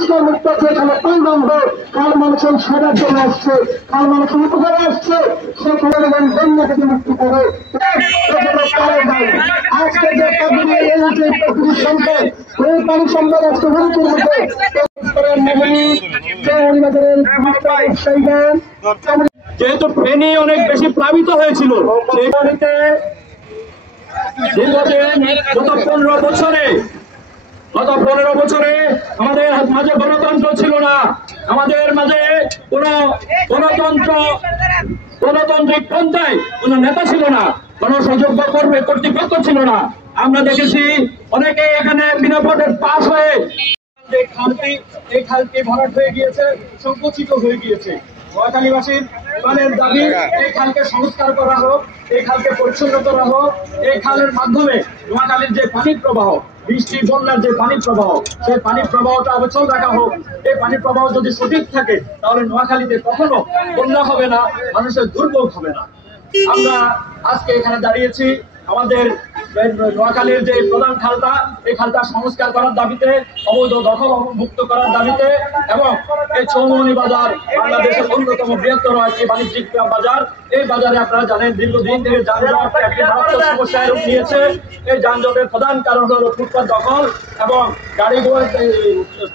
পরিষ্কার মুক্ত আছে, এখানে পাইবান্ধ কাল মানুষের সেবার জন্য আসছে, কাল মানুষের উপকারে আসছে, সেখানে বন্য থেকে মুক্তি করে আজকে যে প্রকৃতির সম্পদ এই পানি সম্পদ আজকে হুমকির মুখে যেহেতু ফেনী অনেক বেশি প্লাবিত হয়েছিল সেই পানিতে দীর্ঘদিন গত 15 বছরে আমাদের মাঝে গণতন্ত্র ছিল না, আমাদের মাঝে কোন গণতান্ত্রিক পন্থায় কোন নেতা ছিল না, কোন সুযোগ্য কর্তৃপক্ষ ছিল না। আমরা দেখেছি অনেকে এখানে বিনা ভোটে পাস হয়ে এই খালটি ভরাট হয়ে গিয়েছে, সংকুচিত হয়ে গিয়েছে। নোয়াখালীবাসীর প্রাণের দাবি এই খালকে সংস্কার করা হোক, এই খালকে পরিচ্ছন্ন করা হোক, এই খালের মাধ্যমে নোয়াখালীর যে পানির প্রবাহ, বৃষ্টি বন্যার যে পানির প্রবাহ, সেই পানির প্রবাহটা অবচল রাখা হোক। এই পানির প্রবাহ যদি সঠিক থাকে তাহলে নোয়াখালীতে কখনো বন্যা হবে না, মানুষের দুর্ভোগ হবে না। আমরা আজকে এখানে দাঁড়িয়েছি আমাদের নোয়াখালীর যে প্রধান খালটা, এই খালটা সংস্কার করার দাবিতে, অবৈধ দখল মুক্ত করার দাবিতে, এবং এই চৌমনি বাজার বাংলাদেশের অন্যতম বৃহত্তর একটি বাণিজ্যিক বাজার। এই বাজারে আপনারা জানেন দীর্ঘদিন থেকে যানজট একটি মারাত্মক সমস্যায় রূপ নিয়েছে। এই যানজটের প্রধান কারণ হল ফুটপাত দখল এবং গাড়িগুলো,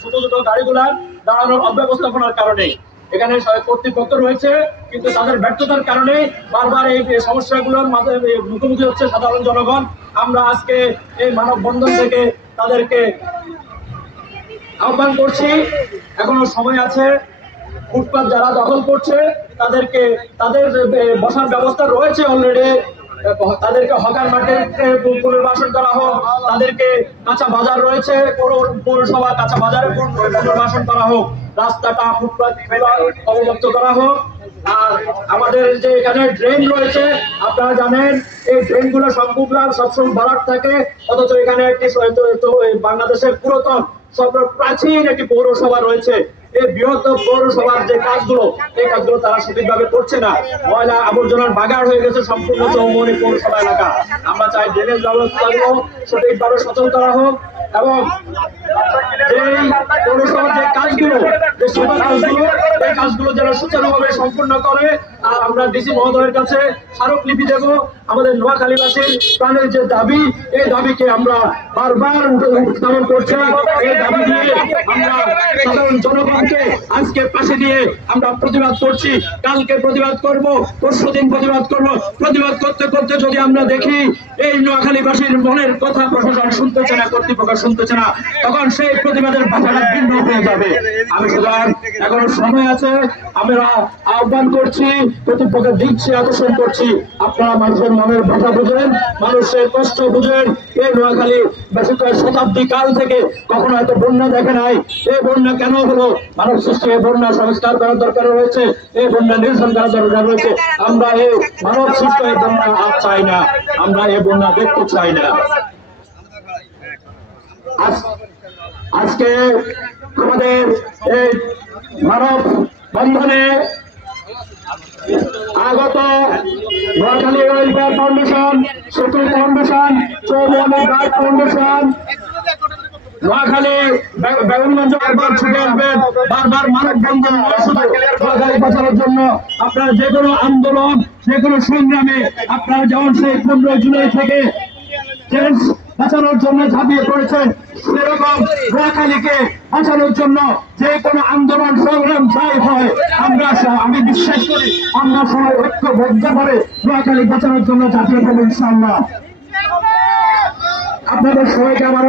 ছোট ছোট গাড়িগুলার দাঁড়ানোর অব্যবস্থাপনার কারণে। এখানে কর্তৃপক্ষ রয়েছে কিন্তু তাদের ব্যর্থতার কারণে বারবার এই সমস্যাগুলোর মুখোমুখি হচ্ছে সাধারণ জনগণ। আমরা আজকে এই মানববন্ধন থেকে তাদেরকে আহ্বান করছি, এখনো সময় আছে। ফুটপাত যারা দখল করছে তাদেরকে, তাদের বসার ব্যবস্থা রয়েছে অলরেডি, তাদেরকে হকার মার্কেটে পুনর্বাসন করা হোক, তাদেরকে কাঁচা বাজার রয়েছে পৌরসভা কাঁচা বাজারে পুনর্বাসন করা হোক, রাস্তাটা ফুটপাত অবমুক্ত করা হোক। আর আমাদের যে এখানে ড্রেন রয়েছে আপনারা জানেন এই ড্রেনগুলো সবসময় ভরাট থাকে, অথচ এখানে একটি বাংলাদেশের পুরাতন প্রাচীন একটি পৌরসভা রয়েছে। এই বৃহত্তর পৌরসভার যে কাজগুলো, এই কাজগুলো তারা সঠিকভাবে করছে না। ময়লা আবর্জনার বাগার হয়ে গেছে সম্পূর্ণ চৌমনি পৌরসভা এলাকা। আমরা চাই ড্রেনেজ ব্যবস্থাগুলো সঠিকভাবে সচল করা হোক এবং পৌরসভার যে কাজগুলো, যে সেবা কাজগুলো, এই কাজগুলো যারা সুচারুভাবে সম্পূর্ণ করে। আর আমরা ডিসি মহোদয়ের কাছে স্মারকলিপি দেব। আমাদের নোয়াখালীবাসীর প্রাণের যে দাবি, এই দাবিকে আমরা বারবার উত্থাপন করছি। এই দাবি দিয়ে আমরা সাধারণ জনগণকে আজকে পাশে নিয়ে আমরা প্রতিবাদ করছি। কালকে প্রতিবাদ করব, পরশুদিন প্রতিবাদ করব। প্রতিবাদ করতে করতে যদি আমরা দেখি এই নোয়াখালীবাসীর মনের কথা প্রশাসন শুনতেছে না, কর্তৃপক্ষ শুনতেছে না, তখন সেই প্রতিবাদের ভাষাটা ভিন্ন হয়ে যাবে। আমি সুতরাং এখনো সময় আছে, আমরা আহ্বান করছি, কর্তৃপক্ষের দিচ্ছি, আকর্ষণ করছি, আপনারা মানুষের মনের ভাষা বুঝেন, মানুষের কষ্ট বুঝেন। এই নোয়াখালী বেশিত শতাব্দী কাল থেকে কখনো এত বন্যা দেখে নাই। এই বন্যা কেন হলো? মানব সৃষ্টি এই বন্যা সংস্কার করার দরকার রয়েছে, এই বন্যা নিরসন করার দরকার রয়েছে। আমরা এই মানব সৃষ্ট এই বন্যা আর চাই না, আমরা এই বন্যা দেখতে চাই না। আজকে আমাদের এই মানব বন্ধনে আগত Noakhali welfare foundation, Setu foundation, Choumoni guard foundation, Noakhali Begumganj বারবার ছুটে আসবেন, বারবার মানববন্ধন নোয়াখালী বাঁচানোর জন্য। আপনারা যে কোনো আন্দোলন, যে কোনো সংগ্রামে আপনারা যেমন সেই 15 জুলাই থেকে বাঁচানোর জন্য ঝাঁপিয়ে পড়েছেন, সেরকম নোয়াখালীকে বাঁচানোর জন্য যে কোনো আন্দোলন সংগ্রাম যাই হয়, আমি বিশ্বাস করি আমরা সবাই ঐক্যবদ্ধভাবে নোয়াখালী বাঁচানোর জন্য ঝাঁপিয়ে পড়বো ইনশাআল্লাহ। আপনাদের সবাইকে আমার